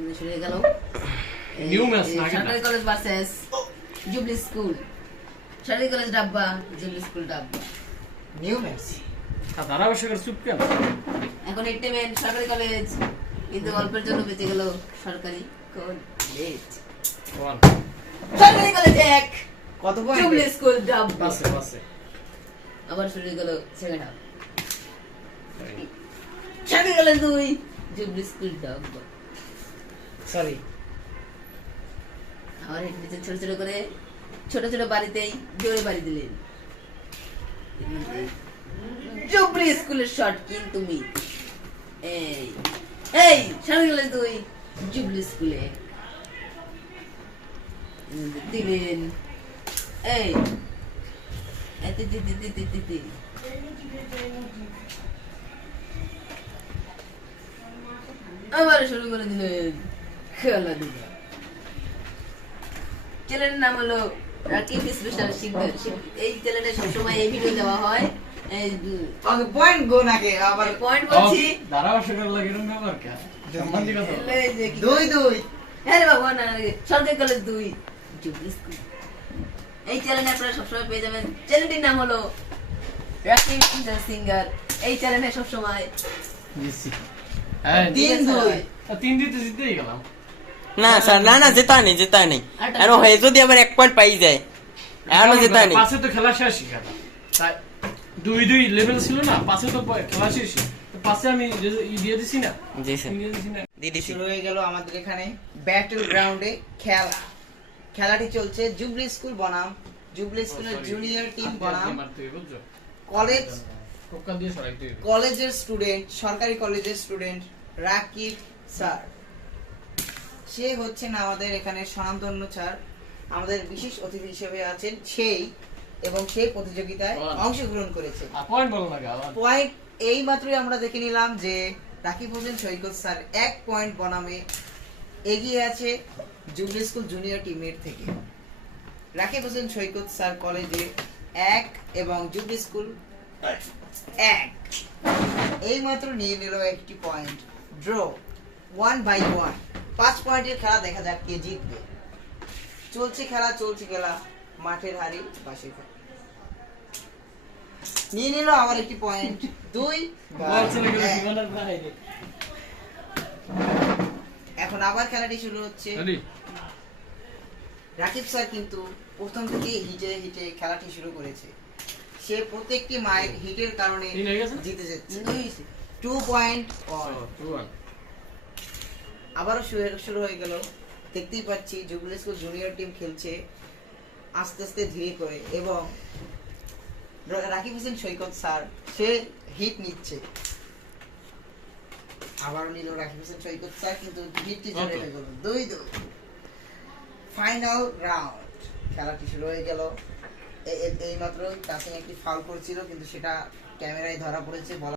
কিন্তু শুরু হয়ে গেল নিউ ম্যাচ না সরকারি কলেজ ভার্সেস জুবলি স্কুল। সরকারি কলেজ ডাব্বা, জুবলি স্কুল ডাব্বা। New match. ধারাভাষ্যকার চুপ কেন? এখন 8 নেবেন সরকারি কলেজ, কিন্তু অল্পের জন্য বেঁচে গেল সরকারি কলেজ। সরকারি কলেজ 1, কত পয়েন্ট? জুবলি স্কুল ডাব্বা। বাসে আবার শুরু হয়ে গেল সেকেন্ড হাফ। সরকারি কলেজ 2, জুবলি স্কুল ডাব্বা। সরি। আবার হেঁটে নিচে ছোট ছোট করে ছোট ছোট বাড়িতেই জোরে বাড়ি দিলেন। জুবলি স্কুলের শট কিন্তু মিস। এই এই সামনে গেলেন তুই জুবলি স্কুলে দিলেন। এই আবার শুরু করে দিলেন খেলাধুলা। চ্যানেলের নাম হলো রাকিব স্পেশাল সিঙ্গার। এই চ্যানেলে সবসময় এই ভিডিও দেওয়া হয়। আগে পয়েন্ট গো নাকি আবার পয়েন্ট বলছি ধারাভাষ্যকার লাগে এরকম ব্যাপার কে? সম্মানিত কথা। 2-2। হ্যাঁ রে বাবা, না সরকারি কলেজ 2, জুবলি স্কুল। এই চ্যানেলে আপনারা সবসময় পেয়ে যাবেন। চ্যানেলটির নাম হলো রাকিব স্পেশাল সিঙ্গার। এই চ্যানেলে সবসময় জিতছি। হ্যাঁ 3-2। 3 দিতে জিতেই গেলাম। না স্যার, না জেতা নেই এমন হয়ে যদি আবার 1 পয়েন্ট পাই যায়, এমন জেতা নেই। পাশে তো খেলা শেষই খেলা। তাই 2-2 লেভেল ছিল না, পাশে তো খেলা শেষই। তো পাশে আমি দিয়ে দিছি না। জি স্যার, দিয়ে দিছি না। দিদি শুরু হয়ে গেল আমাদের এখানে ব্যাটল গ্রাউন্ডে খেলা। খেলাটি চলছে জুবলি স্কুল বনাম জুবলি স্কুলের জুনিয়র টিম বনাম কলেজ কোকা দিয়ে সরাইতে হবে। কলেজের স্টুডেন্ট, সরকারি কলেজের স্টুডেন্ট রাকিব স্যার। সে হচ্ছেন আমাদের এখানে স্বনামধন্য স্যার। আমাদের বিশেষ অতিথি হিসেবে আছেন সেই, এবং সেই প্রতিযোগিতায় অংশগ্রহণ করেছে। পয়েন্ট বলো না গাওয়া। পয়েন্ট এই মাত্রই আমরা দেখে নিলাম যে রাকিব হোসেন সৈকত স্যার 1 পয়েন্ট বনামে এগিয়ে আছে জুবলি স্কুল জুনিয়র টিমের থেকে। রাকিব হোসেন সৈকত স্যার কলেজে 1 এবং জুবলি স্কুল 1। এই মাত্র নিয়ে নিল একটি পয়েন্ট। ড্র 1-1। 5 পয়েন্টের খেলা, দেখা যাক কে জিতবে। চলছে খেলা, মাঠের হাড়ি বাঁশের ঘর। নিয়ে নিল আবার একটি পয়েন্ট। 2-1। এখন আবার খেলাটি শুরু হচ্ছে। রাকিব স্যার কিন্তু প্রথম থেকে হিটে খেলাটি শুরু করেছে। সে প্রত্যেকটি মায়ের হিটের কারণে জিতে যাচ্ছে। 2-1। আবারও শুরু হয়ে গেল। দেখতেই পাচ্ছি জুবলি স্কুল জুনিয়র টিম খেলছে আস্তে আস্তে ধীরে করে, এবং রাকিব হোসেন সৈকত স্যার সে হিট নিচ্ছে। আবারও নিল রাকিব হোসেন সৈকত স্যার, কিন্তু হিটটি জোরে হয়ে গেল। 2-2। Final round. খেলাটি শুরু হয়ে গেল। এইমাত্র কাসিম একটি ফাউল করেছিল, কিন্তু সেটা ক্যামেরায় ধরা পড়েছে।